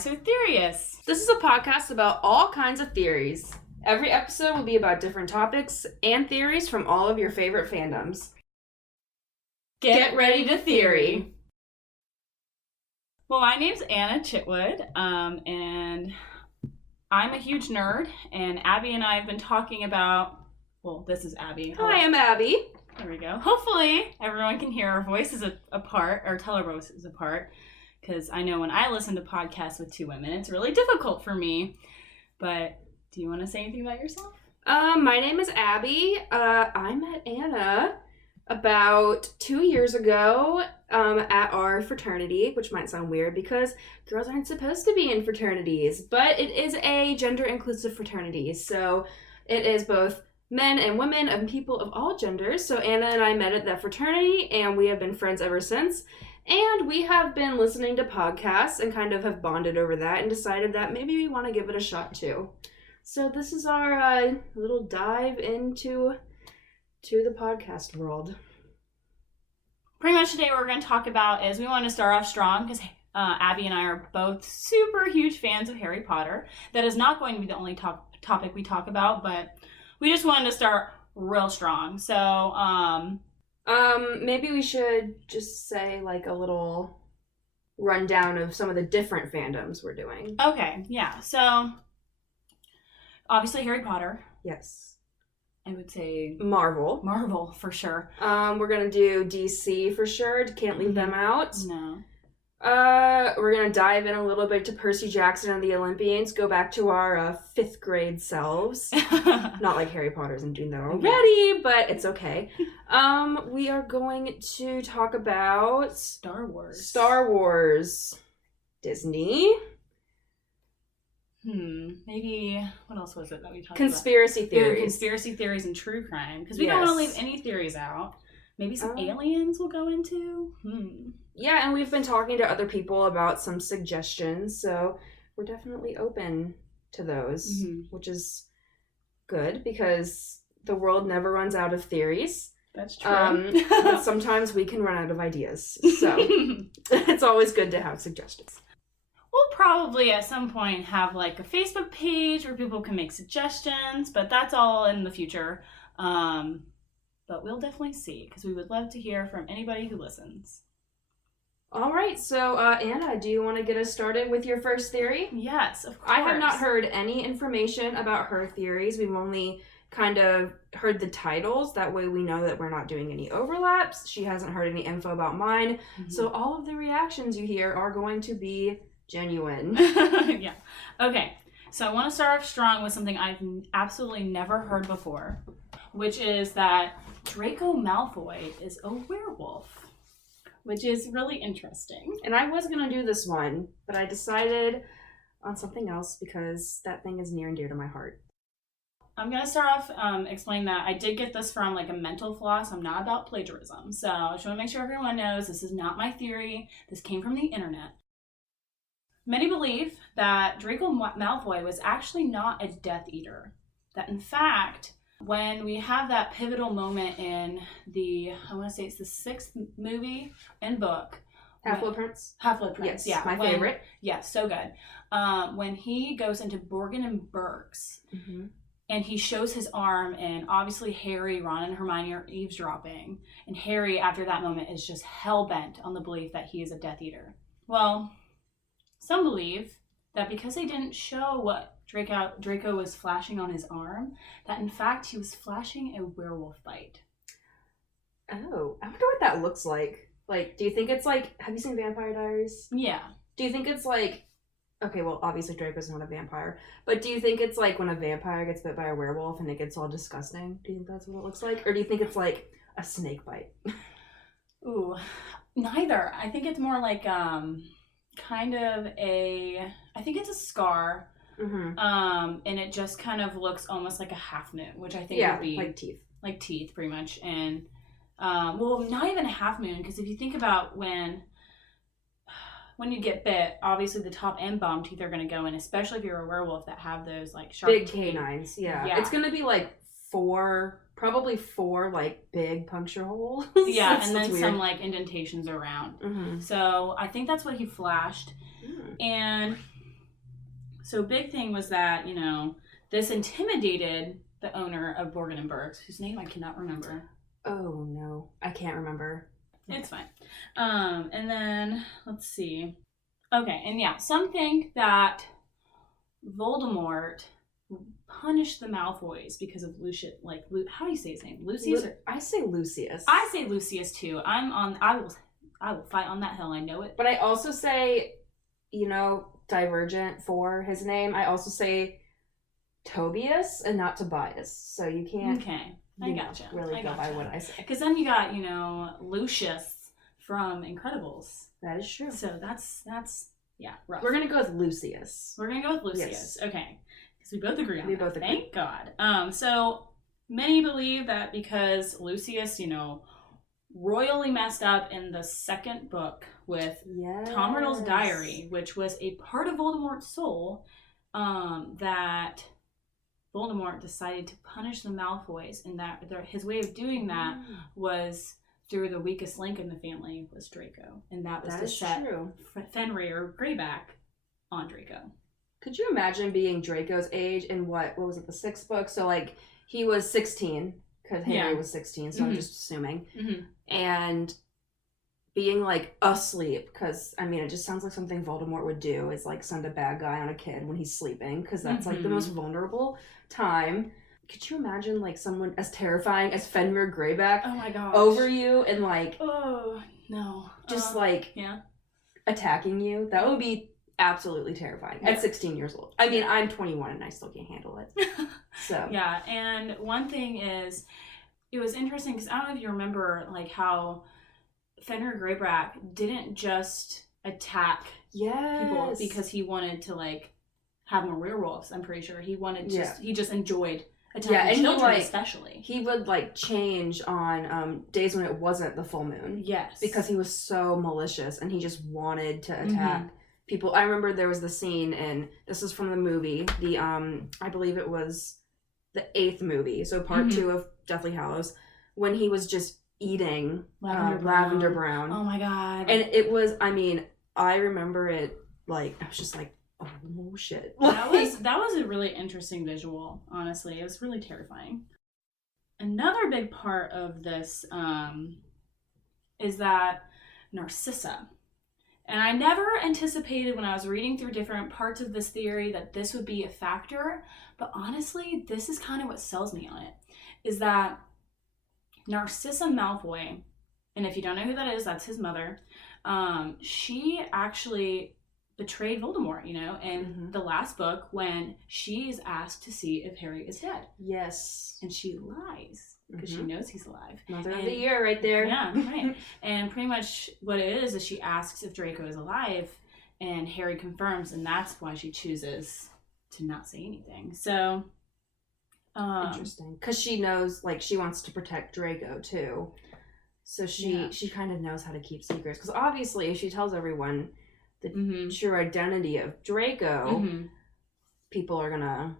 So Theory-ous. This is a podcast about all kinds of theories. Every episode will be about different topics and theories from all of your favorite fandoms. Get ready to theory. Well, my name's Anna Chitwood, and I'm a huge nerd, and Abby and I have been talking about, well, this is Abby. Hi, I'm Abby. There we go. Hopefully everyone can hear our voices apart, or tell our voices apart, because I know when I listen to podcasts with two women, it's really difficult for me. But do you want to say anything about yourself? My name is Abby. I met Anna about 2 years ago at our fraternity, which might sound weird because girls aren't supposed to be in fraternities, but it is a gender-inclusive fraternity, so it is both men and women and people of all genders. So Anna and I met at that fraternity, and we have been friends ever since. And we have been listening to podcasts and kind of have bonded over that and decided that maybe we want to give it a shot too. So this is our little dive into the podcast world. Pretty much today what we're going to talk about is we want to start off strong because Abby and I are both super huge fans of Harry Potter. That is not going to be the only topic we talk about, but we just wanted to start real strong. So, maybe we should just say like a little rundown of some of the different fandoms we're doing. Okay, yeah. So, obviously Harry Potter. Yes. I would say Marvel for sure. We're gonna do DC for sure. Can't leave them out. No. We're gonna dive in a little bit to Percy Jackson and the Olympians. Go back to our 5th grade selves. Not like Harry Potter's and doing that already, but it's okay. We are going to talk about Star Wars. Disney. Maybe, what else was it that we talked Conspiracy about? theories. Conspiracy theories and true crime. Because we don't want to leave any theories out. Maybe some aliens we'll go into. Yeah, and we've been talking to other people about some suggestions, so we're definitely open to those, which is good because the world never runs out of theories. That's true. But sometimes we can run out of ideas, so it's always good to have suggestions. We'll probably at some point have like a Facebook page where people can make suggestions, but that's all in the future. But we'll definitely see because we would love to hear from anybody who listens. All right, so Anna, do you want to get us started with your first theory? Yes, of course. I have not heard any information about her theories. We've only kind of heard the titles. That way we know that we're not doing any overlaps. She hasn't heard any info about mine. So all of the reactions you hear are going to be genuine. Yeah. Okay, so I want to start off strong with something I've absolutely never heard before, which is that Draco Malfoy is a werewolf, which is really interesting. And I was going to do this one, but I decided on something else because that thing is near and dear to my heart. I'm going to start off explaining that I did get this from like a mental floss. I'm not about plagiarism. So I just want to make sure everyone knows this is not my theory. This came from the internet. Many believe that Draco Malfoy was actually not a Death Eater. That in fact, when we have that pivotal moment in I want to say it's the 6th movie and book. Half-Blood Prince? Half-Blood Prince, yes, my favorite. Yeah, so good. When he goes into Borgin and Burke's, and he shows his arm, and obviously Harry, Ron, and Hermione are eavesdropping, and Harry, after that moment, is just hell-bent on the belief that he is a Death Eater. Well, some believe that because they didn't show what Draco was flashing on his arm, that in fact he was flashing a werewolf bite. Oh, I wonder what that looks like. Like, do you think it's like, have you seen Vampire Diaries? Yeah. Do you think it's like, okay, well, obviously Draco's not a vampire, but do you think it's like when a vampire gets bit by a werewolf and it gets all disgusting? Do you think that's what it looks like? Or do you think it's like a snake bite? Ooh, neither. I think it's more like, kind of I think it's a scar, and it just kind of looks almost like a half moon, which I think would be like teeth, pretty much. And well, not even a half moon, because if you think about when you get bit, obviously the top and bottom teeth are going to go in, especially if you're a werewolf that have those like sharp big canines. Yeah, it's going to be like probably four like big puncture holes. Yeah, and then some like indentations around. So I think that's what he flashed. And So big thing was that, this intimidated the owner of Borgin and Burkes, whose name I cannot remember. Oh, no. I can't remember. It's fine. And then, let's see. Okay, and yeah, some think that Voldemort punished the Malfoys because of Lucius, how do you say his name? Lucius? I say Lucius. I say Lucius too. I will fight on that hill, I know it. But I also say, Divergent for his name. I also say Tobias and not Tobias. So you can't. Okay, I gotcha. Really go by what I say. Because then you got, Lucius from Incredibles. That is true. So that's rough. We're gonna go with Lucius. We're gonna go with Lucius. Yes. Okay, because we both agree on that. Both agree. Thank God. So many believe that because Lucius, royally messed up in the second book with Tom Riddle's diary, which was a part of Voldemort's soul, that Voldemort decided to punish the Malfoys, and that his way of doing that was through the weakest link in the family was Draco, and that was to set Fenrir Greyback on Draco. Could you imagine being Draco's age in what was it, the sixth book? So he was 16 because Harry was 16, so I'm just assuming, and being asleep because it just sounds like something Voldemort would do is send a bad guy on a kid when he's sleeping because that's the most vulnerable time. Could you imagine someone as terrifying as Fenrir Greyback over you and oh no, just attacking you? That would be absolutely terrifying at 16 years old. I'm 21 and I still can't handle it. So yeah, and one thing is, it was interesting because I don't know if you remember how Fenrir Greyback didn't just attack people because he wanted to have more werewolves. I'm pretty sure he wanted he just enjoyed attacking children, especially. He would change on days when it wasn't the full moon. Yes, because he was so malicious and he just wanted to attack people. I remember there was the scene, and this is from the movie, the I believe it was the 8th movie, so part 2 of Deathly Hallows, when he was just eating lavender brown. Oh my god. And it was, I remember it I was just oh shit. That was a really interesting visual, honestly. It was really terrifying. Another big part of this is that Narcissa. And I never anticipated when I was reading through different parts of this theory that this would be a factor, but honestly, this is kind of what sells me on it, is that Narcissa Malfoy, and if you don't know who that is, that's his mother, she actually betrayed Voldemort, in the last book when she is asked to see if Harry is dead. Yes. And she lies because she knows he's alive. Mother of the year right there. Yeah, right. And pretty much what it is she asks if Draco is alive, and Harry confirms, and that's why she chooses to not say anything. So interesting, because she knows she wants to protect Draco too, so she kind of knows how to keep secrets, because obviously if she tells everyone the true identity of Draco, people are gonna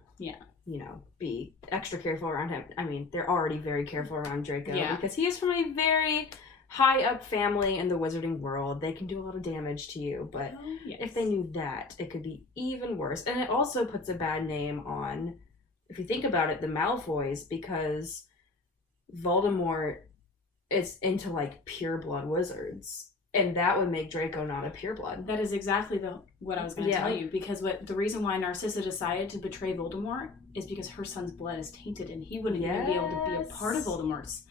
be extra careful around him. They're already very careful around Draco because he is from a very high up family in the wizarding world. They can do a lot of damage to you, but if they knew that, it could be even worse. And it also puts a bad name on, if you think about it, the Malfoys, because Voldemort is into pure blood wizards, and that would make Draco not a pure blood. That is exactly what I was going to tell you, because the reason why Narcissa decided to betray Voldemort is because her son's blood is tainted, and he wouldn't even be able to be a part of Voldemort's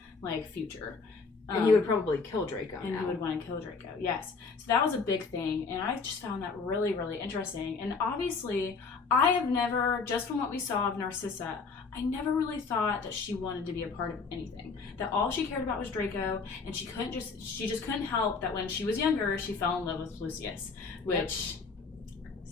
future. And he would probably kill Draco. And he would want to kill Draco, yes. So that was a big thing, and I just found that really, really interesting. And obviously, I have never, just from what we saw of Narcissa, I never really thought that she wanted to be a part of anything. That all she cared about was Draco, and she just couldn't help that when she was younger, she fell in love with Lucius, which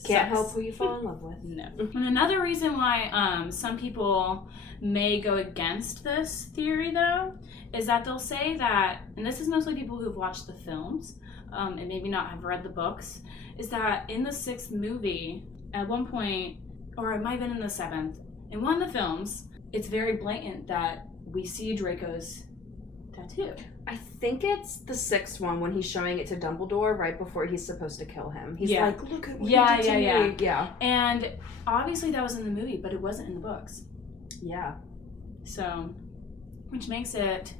can't help who you fall in love with. No. And another reason why some people may go against this theory, though, is that they'll say that, and this is mostly people who've watched the films and maybe not have read the books, is that in the 6th movie, at one point, or it might have been in the 7th, in one of the films, it's very blatant that we see Draco's tattoo. I think it's the 6th one when he's showing it to Dumbledore right before he's supposed to kill him. He's like, look at what you did to me. Yeah. And obviously that was in the movie, but it wasn't in the books. Yeah. So, which makes it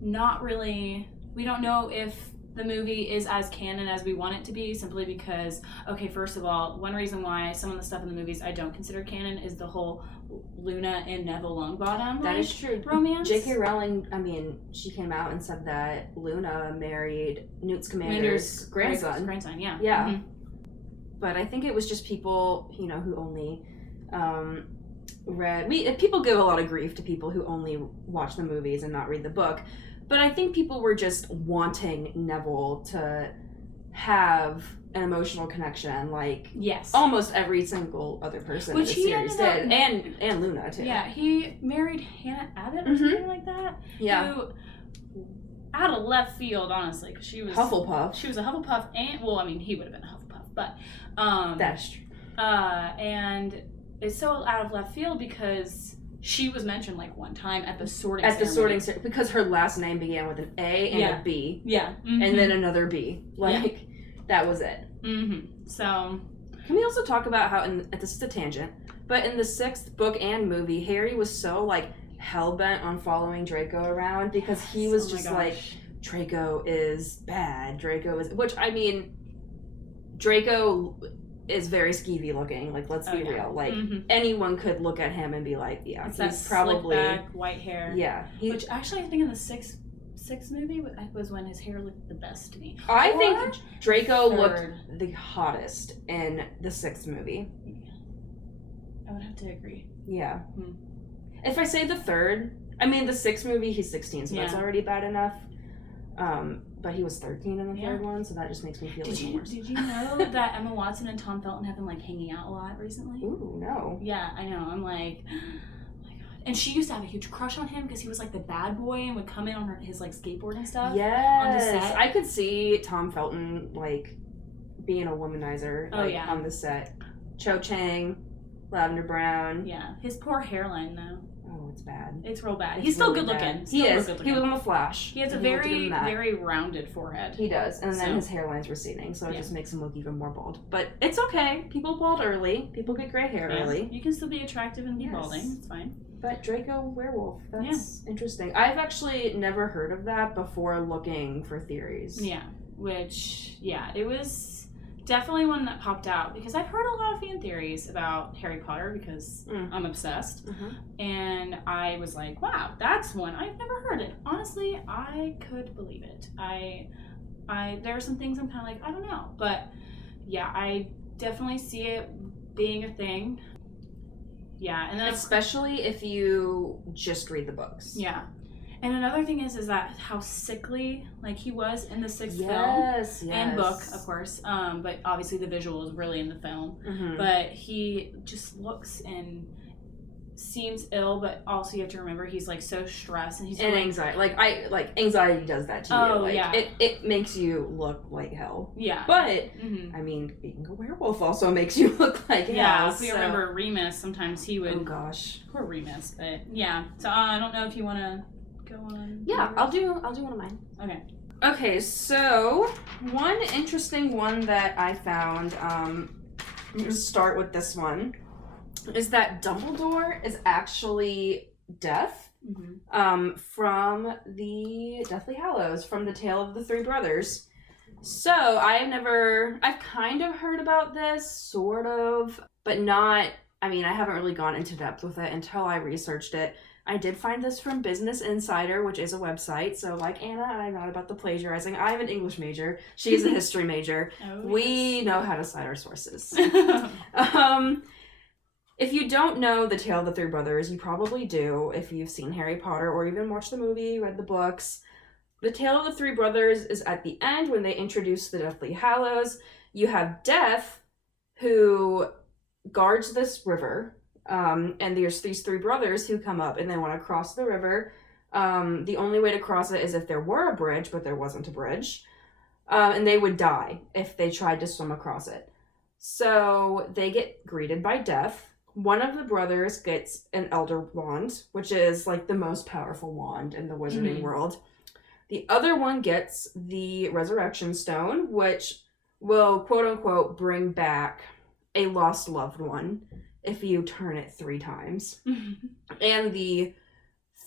not really, we don't know if the movie is as canon as we want it to be, simply because, okay, first of all, one reason why some of the stuff in the movies I don't consider canon is the whole Luna and Neville Longbottom that is true. romance. J.K. Rowling, I mean, she came out and said that Luna married Newt Scamander's grandson. Yeah. Yeah. Mm-hmm. But I think it was just people, you know, who only people give a lot of grief to people who only watch the movies and not read the book. But I think people were just wanting Neville to have an emotional connection, like almost every single other person in the series did, and Luna too. Yeah, he married Hannah Abbott or something like that. Yeah. Who, out of left field, honestly, because she was Hufflepuff. She was a Hufflepuff, and well, I mean, he would have been a Hufflepuff, but that's true. And it's so out of left field because she was mentioned like one time at the sorting because her last name began with an A and a B. Yeah. Mm-hmm. And then another B. That was it. Mm-hmm. So can we also talk about how this is a tangent, but in the 6th book and movie, Harry was so like hell-bent on following Draco around because he was just like, Draco is bad. Which, I mean, Draco is very skeevy looking. Like, let's be real. Like, anyone could look at him and be like, yeah, it's he's probably slick back, white hair. Yeah. Which actually, I think in the sixth movie was when his hair looked the best to me. I think Draco looked the hottest in the 6th movie. I would have to agree. Yeah. If I say the 3rd, I mean the 6th movie, he's 16, so that's already bad enough. But he was 13 in the 3rd one, so that just makes me feel even worse. Did you know that Emma Watson and Tom Felton have been like hanging out a lot recently? Ooh, no. Yeah, I know. I'm like, oh my god. And she used to have a huge crush on him because he was like the bad boy and would come in on his like skateboard and stuff. Yes. On the set. I could see Tom Felton like being a womanizer on the set. Cho Chang, Lavender Brown. Yeah. His poor hairline though. Oh, it's bad. It's real bad. He's still good looking. He is. He was on The Flash. He has a very rounded forehead. He does. And then his hairline's receding, so it just makes him look even more bald. But it's okay. People bald early. People get gray hair early. You can still be attractive and be balding. It's fine. But Draco Werewolf, that's interesting. I've actually never heard of that before looking for theories. Yeah, it was definitely one that popped out because I've heard a lot of fan theories about Harry Potter because I'm obsessed. And I was like, wow, that's one I've never heard it. Honestly, I could believe it. There are some things I'm kind of like, I don't know. But yeah, I definitely see it being a thing. Yeah, and then especially if you just read the books. Yeah. And another thing is that how sickly like he was in the 6th film and book, of course. But obviously the visual is really in the film. But he just looks and seems ill, but also you have to remember he's like so stressed and he's anxiety. Anxiety does that to you. Like, it makes you look like hell. Yeah. But I mean, being a werewolf also makes you look like hell. Yeah. If you remember Remus, sometimes he would. Oh gosh. Poor Remus. But yeah. So I don't know if you want to go on. Yeah, I'll do one of mine. Okay, so one interesting one that I found, to start with this one, is that Dumbledore is actually deaf from the Deathly Hallows, from the Tale of the Three Brothers. So I've kind of heard about this, sort of, but not, I mean, I haven't really gone into depth with it until I researched it. I did find this from Business Insider, which is a website. So like Anna, I'm not about the plagiarizing. I'm an English major. She's a history major. We know how to cite our sources. If you don't know the Tale of the Three Brothers, you probably do if you've seen Harry Potter or even watched the movie, read the books. The Tale of the Three Brothers is at the end when they introduce the Deathly Hallows. You have Death, who guards this river. And there's these three brothers who come up and they want to cross the river. The only way to cross it is if there were a bridge, but there wasn't a bridge. And they would die if they tried to swim across it. So they get greeted by death. One of the brothers gets an Elder Wand, which is like the most powerful wand in the wizarding world. The other one gets the Resurrection Stone, which will, quote unquote, bring back a lost loved one if you turn it 3 times. And the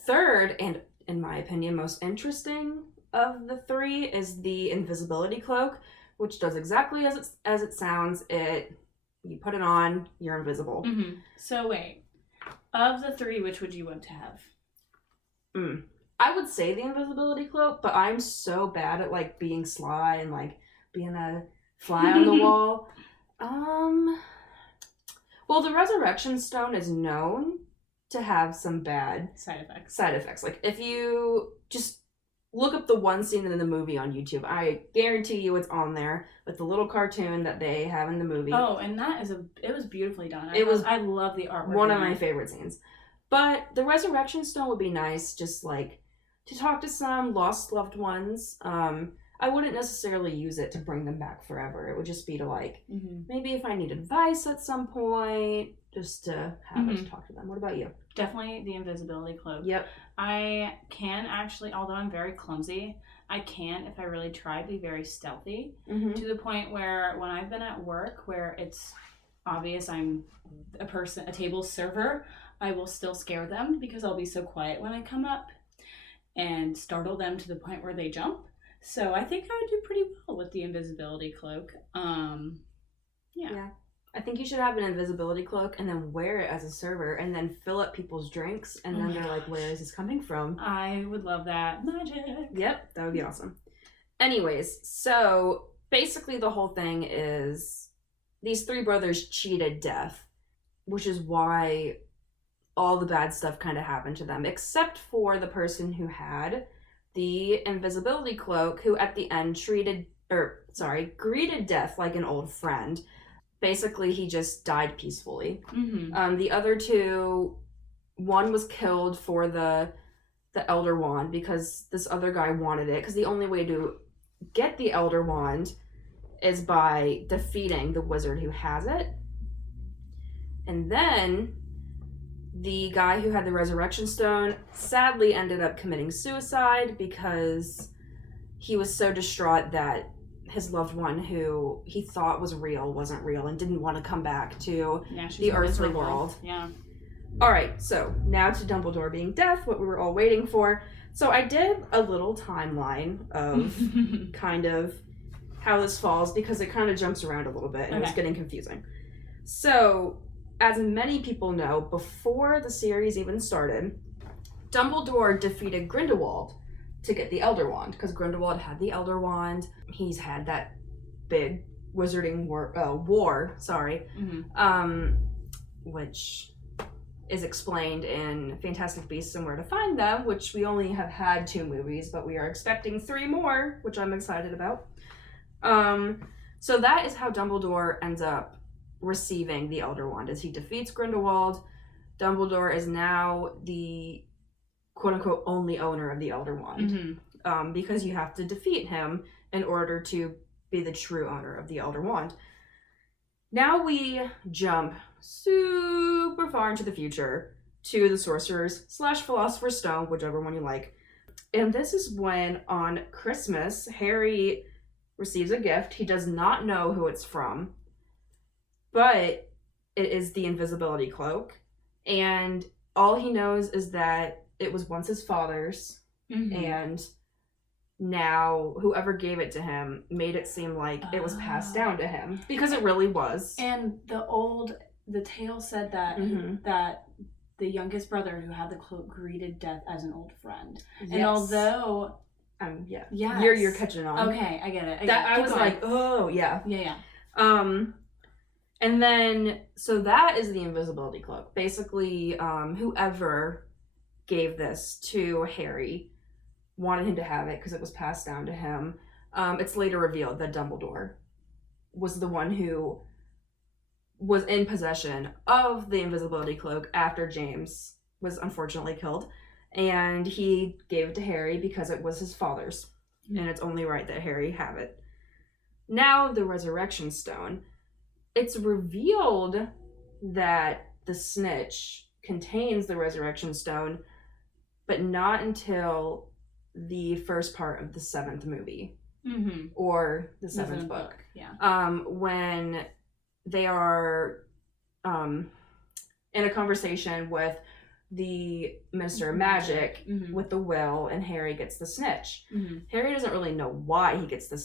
third, and in my opinion, most interesting of the 3 is the invisibility cloak, which does exactly as it sounds. You put it on, you're invisible. So wait, of the 3, which would you want to have? I would say the invisibility cloak, but I'm so bad at like being sly and like being a fly on the wall. Well, the Resurrection Stone is known to have some bad side effects. Like, if you just look up the one scene in the movie on YouTube, I guarantee you it's on there with the little cartoon that they have in the movie. Oh, and it was beautifully done. I love the artwork. One of my favorite scenes. But the Resurrection Stone would be nice, just like to talk to some lost loved ones. I wouldn't necessarily use it to bring them back forever. It would just be to like, maybe if I need advice at some point, just to have it to talk to them. What about you? Definitely the invisibility cloak. Yep. I can actually, although I'm very clumsy, I can, if I really try, be very stealthy to the point where when I've been at work where it's obvious I'm a table server, I will still scare them because I'll be so quiet when I come up and startle them to the point where they jump. So I think I would do pretty well with the invisibility cloak. Yeah. I think you should have an invisibility cloak and then wear it as a server and then fill up people's drinks and then they're like, where is this coming from? I would love that. Magic. Yep, that would be awesome. Anyways, so basically the whole thing is these 3 brothers cheated death, which is why all the bad stuff kind of happened to them, except for the person who had the invisibility cloak, who at the end greeted death like an old friend. Basically, he just died peacefully. The other 2, one was killed for the Elder Wand because this other guy wanted it, because the only way to get the Elder Wand is by defeating the wizard who has it. And then the guy who had the Resurrection Stone sadly ended up committing suicide because he was so distraught that his loved one, who he thought was real, wasn't real and didn't want to come back to the earthly world. Yeah. All right, so now to Dumbledore being deaf, what we were all waiting for. So I did a little timeline of kind of how this falls because it kind of jumps around a little bit and it's getting confusing. So, as many people know, before the series even started, Dumbledore defeated Grindelwald to get the Elder Wand, because Grindelwald had the Elder Wand. He's had that big wizarding war, which is explained in Fantastic Beasts and Where to Find Them, which we only have had 2 movies, but we are expecting 3 more, which I'm excited about. So that is how Dumbledore ends up receiving the Elder Wand. As he defeats Grindelwald, Dumbledore is now the quote-unquote only owner of the Elder Wand, because you have to defeat him in order to be the true owner of the Elder Wand. Now we jump super far into the future to the Sorcerer's / Philosopher's Stone, whichever one you like. And this is when, on Christmas, Harry receives a gift. He does not know who it's from, but it is the invisibility cloak. And all he knows is that it was once his father's, and now whoever gave it to him made it seem like it was passed down to him, because it really was. And the tale said that that the youngest brother who had the cloak greeted death as an old friend. Yes. And although you're catching on. Okay, I get it. I was like, oh yeah. Yeah. And then so that is the invisibility cloak. Basically, whoever gave this to Harry wanted him to have it because it was passed down to him. It's later revealed that Dumbledore was the one who was in possession of the invisibility cloak after James was unfortunately killed, and he gave it to Harry because it was his father's, and it's only right that Harry have it. Now the Resurrection Stone. It's revealed that the snitch contains the Resurrection Stone, but not until the first part of the 7th movie. Mm-hmm. Or the 7th book. Yeah. When they are in a conversation with the Minister of Magic with the will, and Harry gets the snitch. Mm-hmm. Harry doesn't really know why he gets the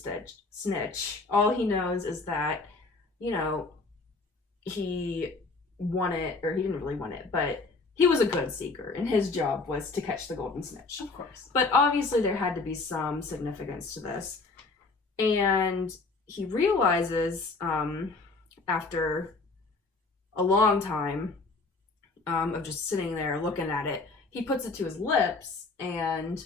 snitch. All he knows is that, he won it, or he didn't really win it, but he was a good seeker, and his job was to catch the golden snitch. Of course. But obviously there had to be some significance to this. And he realizes, after a long time of just sitting there looking at it, he puts it to his lips, and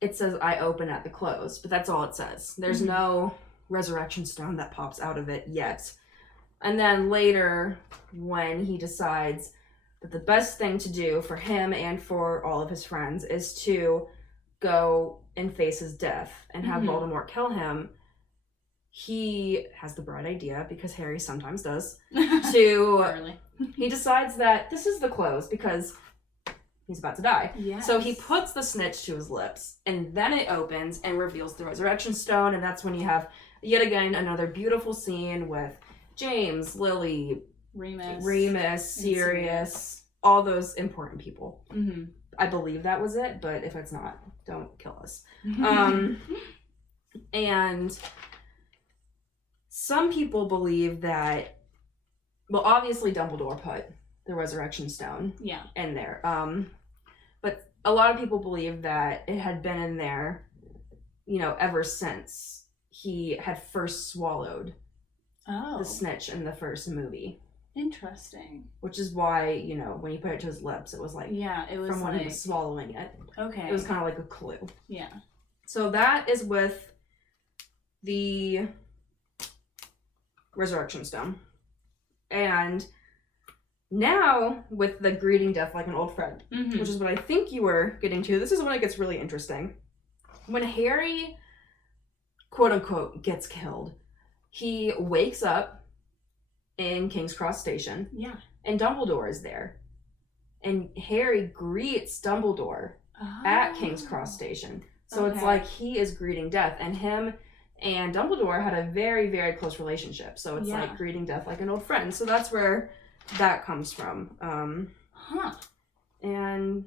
it says, "I open at the close," but that's all it says. There's no resurrection stone that pops out of it yet. And then later, when he decides that the best thing to do for him and for all of his friends is to go and face his death and have Voldemort kill him, he has the bright idea, because Harry sometimes does, he decides that this is the close because he's about to die. Yes. So he puts the snitch to his lips, and then it opens and reveals the resurrection stone, and that's when you have, yet again, another beautiful scene with James, Lily, Remus, Sirius, all those important people. Mm-hmm. I believe that was it, but if it's not, don't kill us. And some people believe that, well, obviously Dumbledore put the resurrection stone in there. But a lot of people believe that it had been in there, ever since he had first swallowed the snitch in the first movie. Interesting. Which is why, when he put it to his lips, it was like, it was from when he was swallowing it. Okay. It was kind of like a clue. Yeah. So that is with the resurrection stone. And now with the greeting death like an old friend, which is what I think you were getting to, this is when it gets really interesting. When Harry, quote unquote, gets killed, he wakes up in King's Cross Station. Yeah. And Dumbledore is there. And Harry greets Dumbledore at King's Cross Station. So it's like he is greeting death. And him and Dumbledore had a very, very close relationship. So it's like greeting death like an old friend. So that's where that comes from. And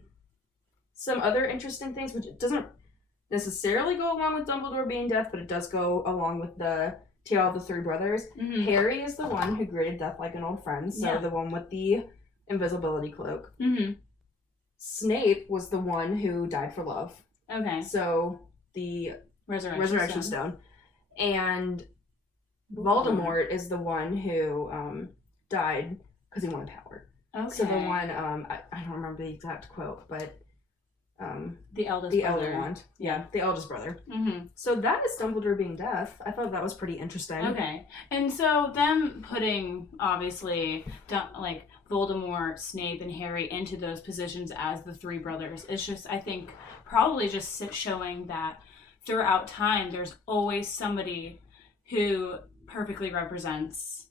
some other interesting things, which it doesn't necessarily go along with Dumbledore being death, but it does go along with the Tale of the Three Brothers. Harry is the one who greeted death like an old friend, so the one with the invisibility cloak. Snape was the one who died for love. Okay. So the Resurrection Stone. And Voldemort is the one who died because he wanted power. Okay. So the one, I don't remember the exact quote, but the eldest brother. Elder wand. Yeah, the eldest brother. So that is Dumbledore being deaf. I thought that was pretty interesting. Okay. And so them putting, obviously, like Voldemort, Snape, and Harry into those positions as the three brothers, it's just, I think, probably just showing that throughout time, there's always somebody who perfectly represents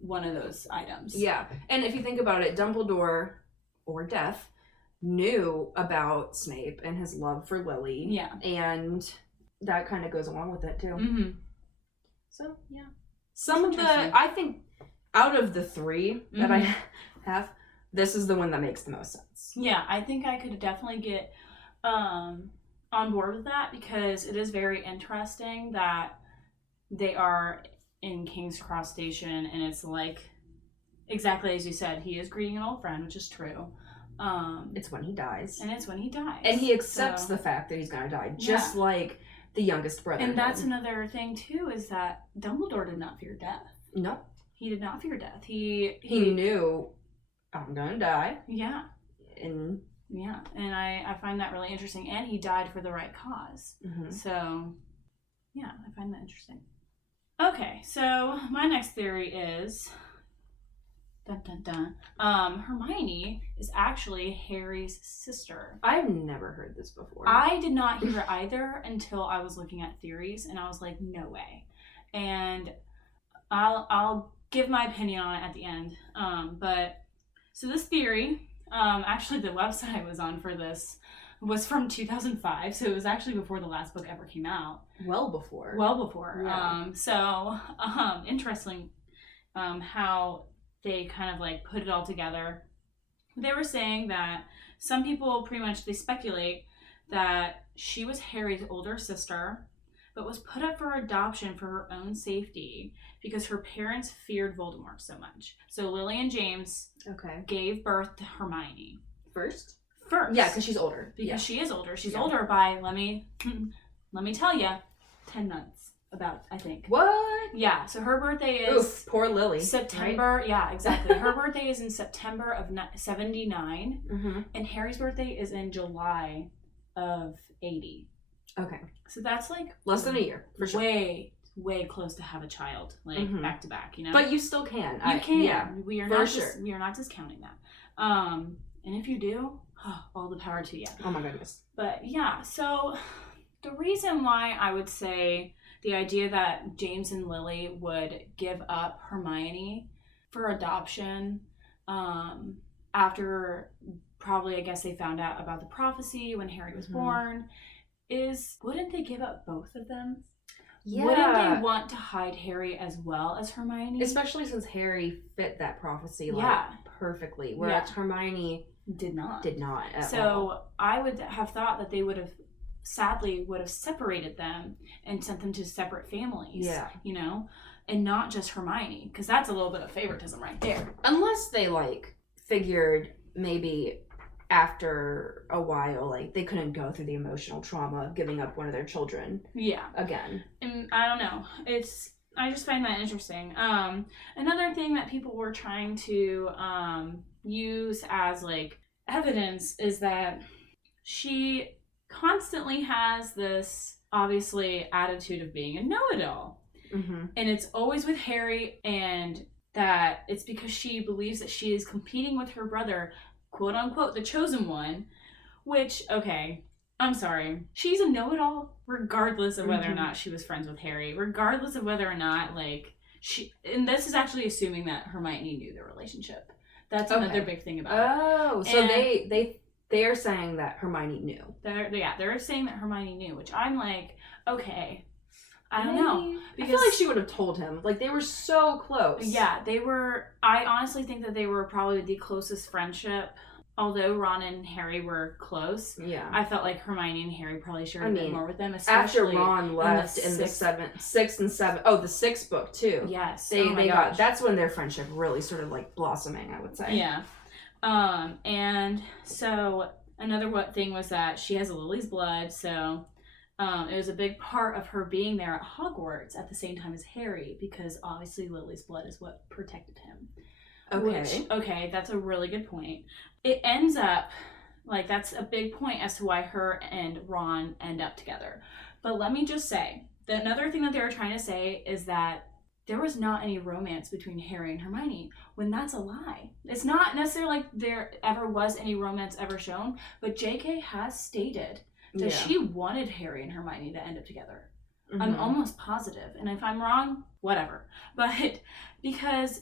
one of those items. Yeah. And if you think about it, Dumbledore, or Death, knew about Snape and his love for Lily. Yeah. And that kind of goes along with it, too. So, yeah. Some of the, I think, out of the three that I have, this is the one that makes the most sense. Yeah, I think I could definitely get on board with that, because it is very interesting that they are in King's Cross Station, and it's like, exactly as you said, he is greeting an old friend, which is true. It's when he dies. And it's when he dies. And he accepts the fact that he's going to die, just like the youngest brother. And that's another thing, too, is that Dumbledore did not fear death. No. He did not fear death. He knew, I'm going to die. Yeah. And I find that really interesting. And he died for the right cause. So, yeah, I find that interesting. Okay, so my next theory is... Hermione is actually Harry's sister. I've never heard this before. I did not hear it either until I was looking at theories, and I was like, no way. And I'll give my opinion on it at the end. But so this theory Actually, the website I was on for this was from 2005, so it was actually before the last book ever came out. Well before. Yeah. Interesting how they kind of like put it all together. They were saying that some people pretty much, they speculate that she was Harry's older sister, but was put up for adoption for her own safety because her parents feared Voldemort so much. So Lily and James gave birth to Hermione. First? Yeah, because she's older. Because she is older. She's older by, let me tell you, 10 months. About, I think. What? Yeah, so her birthday is... Oof, poor Lily. September, right? Yeah, exactly. Her birthday is in September of 79, and Harry's birthday is in July of 80. Okay. So that's like... less than a year, for sure. Way close to have a child, like, back to back, you know? But you still can. You can. Yeah, we are not discounting that. And if you do, all the power to you. Oh my goodness. But yeah, so the reason why I would say... the idea that James and Lily would give up Hermione for adoption after probably, I guess, they found out about the prophecy when Harry was born is, wouldn't they give up both of them? Yeah. Wouldn't they want to hide Harry as well as Hermione? Especially since Harry fit that prophecy perfectly, whereas Hermione did not at all. I would have thought that they would have separated them and sent them to separate families. Yeah. You know? And not just Hermione. Because that's a little bit of favoritism right there. Unless they, like, figured maybe after a while, like, they couldn't go through the emotional trauma of giving up one of their children. Yeah. Again. And I don't know. I just find that interesting. Another thing that people were trying to use as, like, evidence is that she constantly has this, obviously, attitude of being a know-it-all. And it's always with Harry, and that it's because she believes that she is competing with her brother, quote-unquote, the chosen one, which, okay, I'm sorry. She's a know-it-all regardless of whether or not she was friends with Harry, regardless of whether or not, like, and this is actually assuming that Hermione knew their relationship. That's another big thing about it. Oh, so they're saying that Hermione knew. They're saying that Hermione knew, which I'm like, okay, I don't know. Because I feel like she would have told him. Like, they were so close. Yeah, they were. I honestly think that they were probably the closest friendship. Although Ron and Harry were close, I felt like Hermione and Harry probably shared a bit more with them. Especially after Ron left in the sixth and seventh. Oh, the sixth book too. Yes, they got. That's when their friendship really started like blossoming, I would say. Yeah. And so another thing was that she has Lily's blood, so it was a big part of her being there at Hogwarts at the same time as Harry, because obviously Lily's blood is what protected him. Okay, that's a really good point. It ends up, like, that's a big point as to why her and Ron end up together. But let me just say, another thing that they were trying to say is that there was not any romance between Harry and Hermione, when that's a lie. It's not necessarily like there ever was any romance ever shown, but JK has stated that she wanted Harry and Hermione to end up together. I'm almost positive, and if I'm wrong, whatever. But because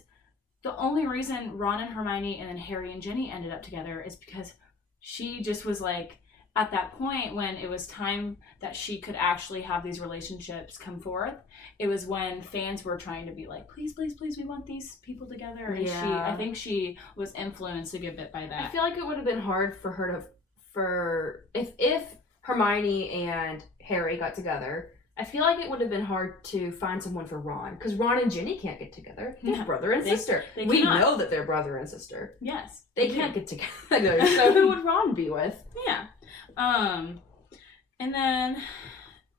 the only reason Ron and Hermione and then Harry and Ginny ended up together is because she just was like, at that point when it was time that she could actually have these relationships come forth, it was when fans were trying to be like, please, please, please, we want these people together. And I think she was influenced a good bit by that. I feel like it would have been hard for her if Hermione and Harry got together, I feel like it would have been hard to find someone for Ron, because Ron and Ginny can't get together. They're brother and sister. We know that they're brother and sister. Yes. They can't get together. So who would Ron be with? Yeah. And then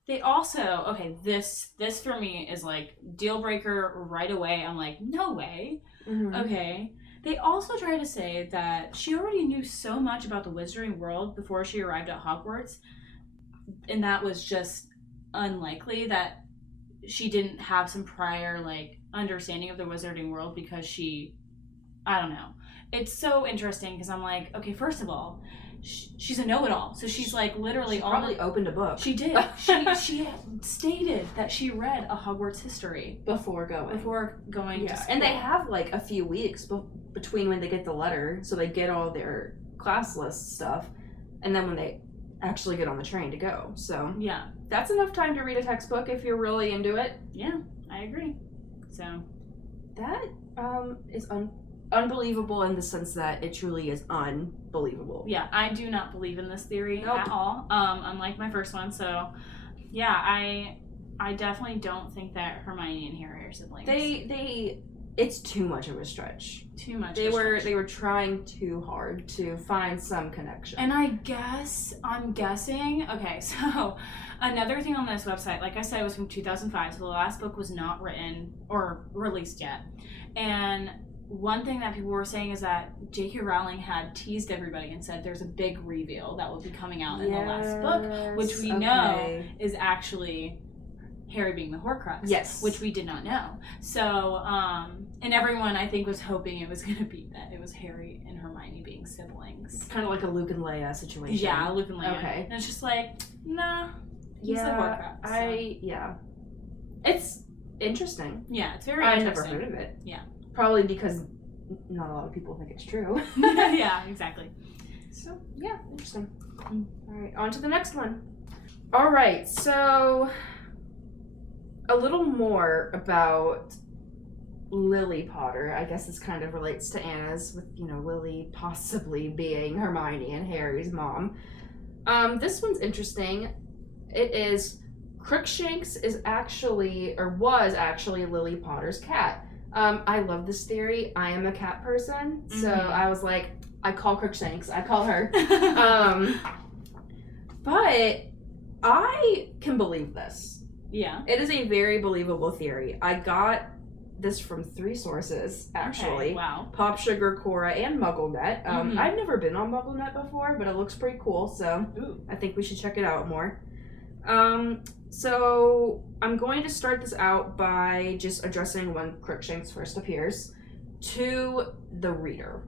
they also, this for me is like deal breaker right away. I'm like, no way. Okay. They also try to say that she already knew so much about the Wizarding world before she arrived at Hogwarts, and that was just unlikely that she didn't have some prior like understanding of the Wizarding world, because I don't know. It's so interesting because I'm like, okay, first of all, she's a know-it-all. So she's like literally she probably opened a book. She did. She stated that she read a Hogwarts history before going to school. And they have like a few weeks between when they get the letter, so they get all their class list stuff, and then when they actually get on the train to go. So yeah, that's enough time to read a textbook if you're really into it. Yeah, I agree. So that is unbelievable in the sense that it truly is unbelievable. Yeah, I do not believe in this theory at all. Unlike my first one. So yeah, I definitely don't think that Hermione and Harry are siblings. They it's too much of a stretch. Too much. They were trying too hard to find some connection. And I'm guessing. Okay, so another thing on this website, like I said, it was from 2005, so the last book was not written or released yet. And one thing that people were saying is that J.K. Rowling had teased everybody and said there's a big reveal that will be coming out in the last book, which we know is actually Harry being the Horcrux. Yes. Which we did not know. So, and everyone, I think, was hoping it was going to be that it was Harry and Hermione being siblings. Kind of like a Luke and Leia situation. Yeah, Luke and Leia. Okay. And it's just like, nah, he's the Horcrux. So. It's interesting. Yeah, it's very I've interesting. never heard of it. Yeah. Probably because not a lot of people think it's true. Yeah, exactly. So, yeah, interesting. All right, on to the next one. All right, so a little more about Lily Potter. I guess this kind of relates to Anna's with, Lily possibly being Hermione and Harry's mom. This one's interesting. It is Crookshanks is actually, or was actually Lily Potter's cat. I love this theory. I am a cat person, so I was like, I call Crookshanks. I call her. But I can believe this. Yeah. It is a very believable theory. I got this from 3 sources, actually. Okay, wow. Pop Sugar, Quora, and MuggleNet. I've never been on MuggleNet before, but it looks pretty cool, so I think we should check it out more. So I'm going to start this out by just addressing when Crookshanks first appears to the reader.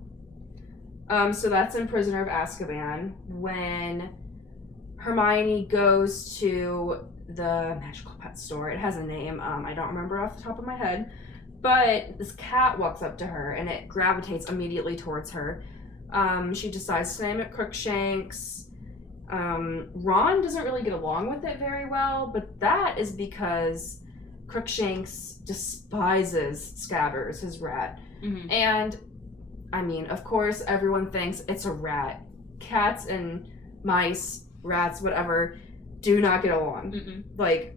So that's in Prisoner of Azkaban when Hermione goes to the magical pet store. It has a name. I don't remember off the top of my head. But this cat walks up to her and it gravitates immediately towards her. She decides to name it Crookshanks. Ron doesn't really get along with it very well, but that is because Crookshanks despises Scabbers, his rat. And, I mean, of course, everyone thinks it's a rat. Cats and mice, rats, whatever, do not get along. Like,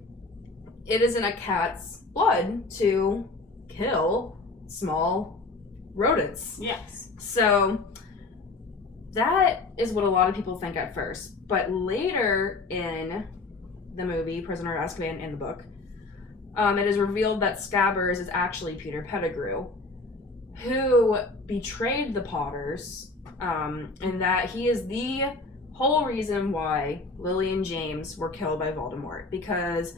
it is in a cat's blood to kill small rodents. Yes. So that is what a lot of people think at first. But later in the movie, Prisoner of Azkaban, in the book, it is revealed that Scabbers is actually Peter Pettigrew, who betrayed the Potters, and that he is the whole reason why Lily and James were killed by Voldemort, because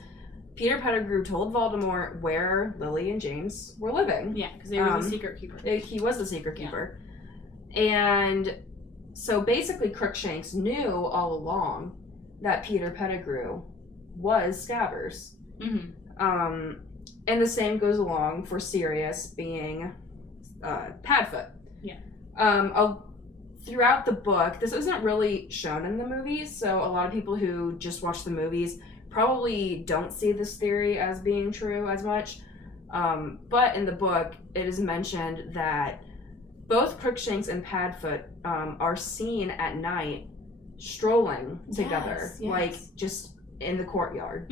Peter Pettigrew told Voldemort where Lily and James were living. Yeah, because they were the secret keeper. He was the secret keeper. And so basically Crookshanks knew all along that Peter Pettigrew was Scabbers. And the same goes along for Sirius being Padfoot. Yeah. Throughout the book, this isn't really shown in the movies, so a lot of people who just watch the movies probably don't see this theory as being true as much. But in the book, it is mentioned that both Crookshanks and Padfoot are seen at night strolling together, like just in the courtyard,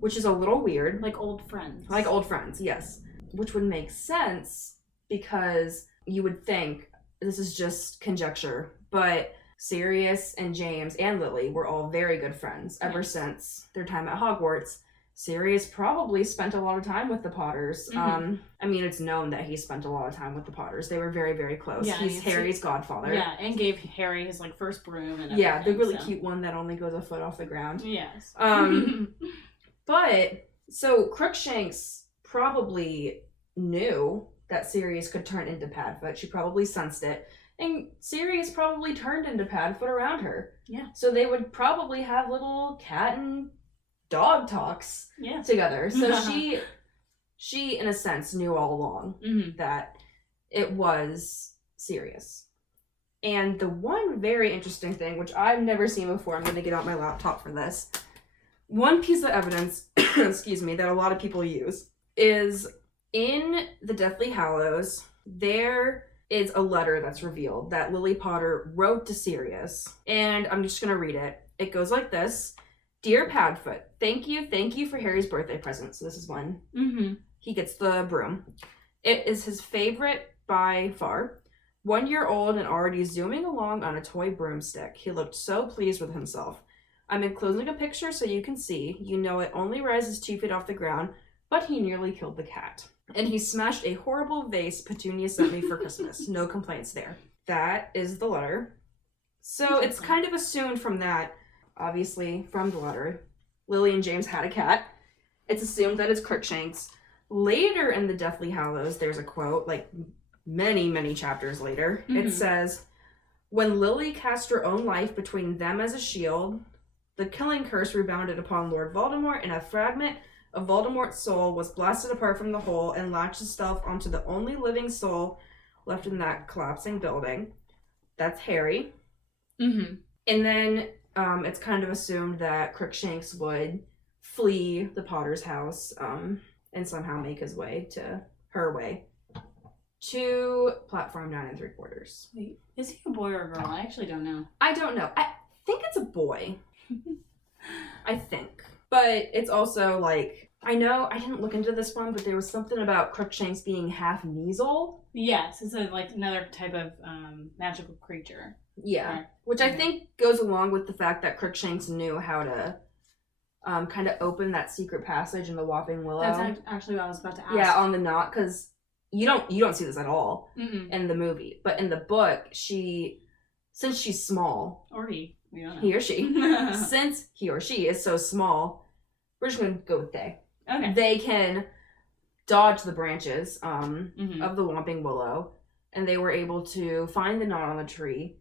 which is a little weird. Like old friends. Like old friends, yes. Which would make sense because you would think, this is just conjecture, but Sirius and James and Lily were all very good friends ever since their time at Hogwarts. Sirius probably spent a lot of time with the Potters. I mean, it's known that he spent a lot of time with the Potters. They were very, very close. Yeah, he's Harry's godfather. Yeah, and gave Harry his first broom and everything. Yeah, the really cute one that only goes a foot off the ground. Yes. But so Crookshanks probably knew that Sirius could turn into Padfoot. She probably sensed it. And Sirius probably turned into Padfoot around her. Yeah. So they would probably have little cat and dog talks together. So she, in a sense, knew all along that it was Sirius. And the one very interesting thing, which I've never seen before, I'm going to get out my laptop for this. One piece of evidence, excuse me, that a lot of people use is in the Deathly Hallows, there is a letter that's revealed that Lily Potter wrote to Sirius. And I'm just going to read it. It goes like this. Dear Padfoot, thank you for Harry's birthday present. So this is when he gets the broom. It is his favorite by far. 1 year old and already zooming along on a toy broomstick. He looked so pleased with himself. I'm enclosing a picture so you can see. You know it only rises 2 feet off the ground, but he nearly killed the cat. And he smashed a horrible vase Petunia sent me for Christmas. No complaints there. That is the letter. So it's kind of assumed from that, obviously, from the letter, Lily and James had a cat. It's assumed that it's Crookshanks. Later in the Deathly Hallows, there's a quote, like many, many chapters later. It says, when Lily cast her own life between them as a shield, the killing curse rebounded upon Lord Voldemort, and a fragment of Voldemort's soul was blasted apart from the hole and latched itself onto the only living soul left in that collapsing building. That's Harry. And then it's kind of assumed that Crookshanks would flee the Potter's house and somehow make his way to her way to platform 9 3/4. Wait, is he a boy or a girl? I actually don't know. I don't know. I think it's a boy. I think. But it's also like, I know I didn't look into this one, but there was something about Crookshanks being half Measle. Yes, it's like another type of magical creature. Yeah. Right. Which I think goes along with the fact that Crookshanks knew how to kind of open that secret passage in the Whopping Willow. That's actually what I was about to ask. Yeah, on the knot, because you don't see this at all in the movie. But in the book, since she's small. Or he. We don't know. He or she. Since he or she is so small, we're just going to go with they. Okay. They can dodge the branches of the Whopping Willow, and they were able to find the knot on the tree,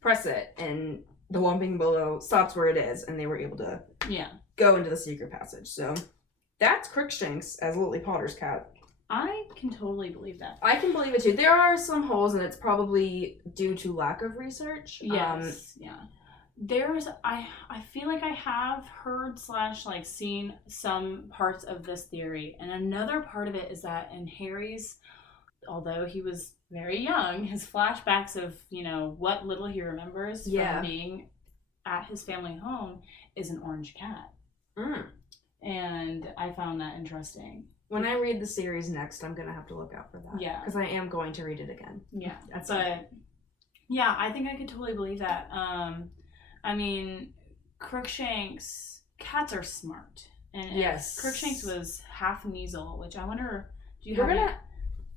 press it, and the Whopping Willow stops where it is, and they were able to go into the secret passage. So that's Crookshanks as Lily Potter's cat. I can totally believe that. I can believe it too. There are some holes, and it's probably due to lack of research. Yes. I feel like I have heard / seen some parts of this theory. And another part of it is that in Harry's, although he was very young, his flashbacks of, what little he remembers from being at his family home is an orange cat. And I found that interesting. When I read the series next, I'm going to have to look out for that. Yeah. Because I am going to read it again. Yeah. Yeah, I think I could totally believe that. I mean, Crookshanks, cats are smart. And yes. Crookshanks was half Measle, which I wonder, do you have any...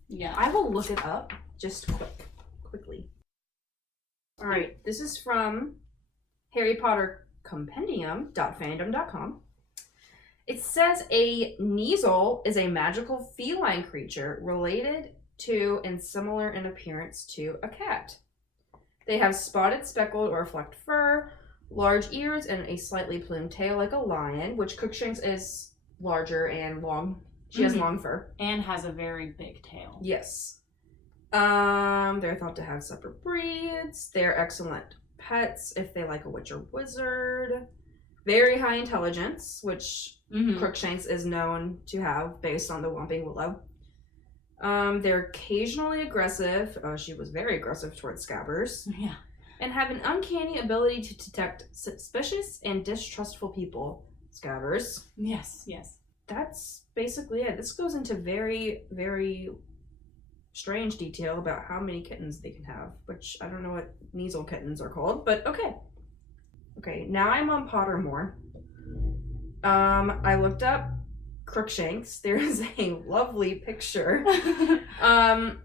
Yeah. I will look it up just quickly. All right. This is from Harry Potter Compendium.fandom.com. It says a Measle is a magical feline creature related to and similar in appearance to a cat. They have spotted, speckled, or flecked fur, large ears, and a slightly plumed tail like a lion, which Crookshanks is larger and long. She has long fur. And has a very big tail. Yes. They're thought to have separate breeds. They're excellent pets if they like a witch or wizard. Very high intelligence, which Crookshanks is known to have based on the Whopping Willow. They're occasionally aggressive. She was very aggressive towards Scabbers. Yeah. And have an uncanny ability to detect suspicious and distrustful people. Scabbers. Yes. That's basically it. This goes into very, very strange detail about how many kittens they can have, which I don't know what Measle kittens are called, but okay. Okay, now I'm on Pottermore. I looked up Crookshanks. There is a lovely picture. The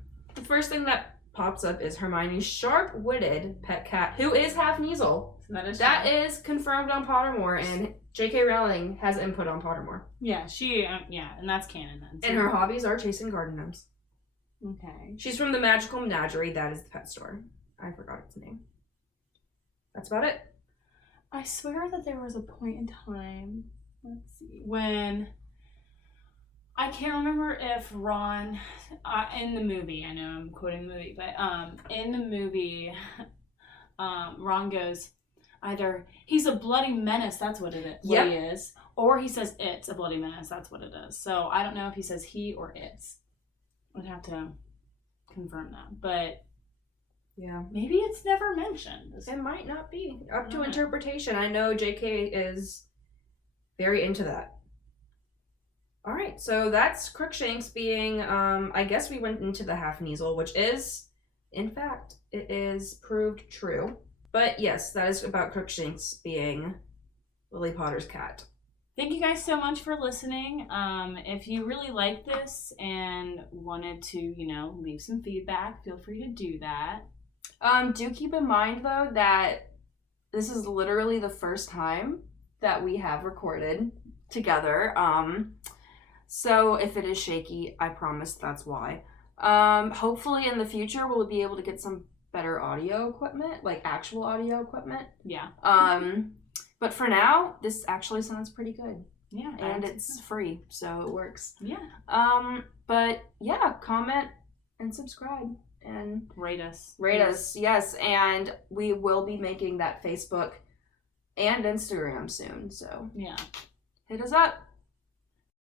first thing that pops up is Hermione's sharp-witted pet cat, who is half Measle. That is confirmed on Pottermore, and J.K. Rowling has input on Pottermore. Yeah, and that's canon then. And her hobbies are chasing garden gnomes. Okay. She's from the Magical Menagerie. That is the pet store. I forgot its name. That's about it. I swear that there was a point in time, let's see, when I can't remember if Ron, in the movie, I know I'm quoting the movie, but in the movie, Ron goes, either he's a bloody menace, that's what it is, what he is, or he says it's a bloody menace, that's what it is. So I don't know if he says he or it's. I'd have to confirm that, but yeah, maybe it's never mentioned. It might not be. Up to interpretation. I know JK is very into that. All right, so that's Crookshanks being, I guess we went into the Half-Neasel, which is, in fact, it is proved true. But yes, that is about Crookshanks being Lily Potter's cat. Thank you guys so much for listening. If you really like this and wanted to, leave some feedback, feel free to do that. Do keep in mind, though, that this is literally the first time that we have recorded together. So if it is shaky, I promise that's why. Hopefully in the future we'll be able to get some better audio equipment, like actual audio equipment. Yeah. But for now, this actually sounds pretty good. Yeah. And it's free, so it works. Yeah. But yeah, comment and subscribe and rate us. Rate us, yes. And we will be making that Facebook and Instagram soon, so yeah. hit us up.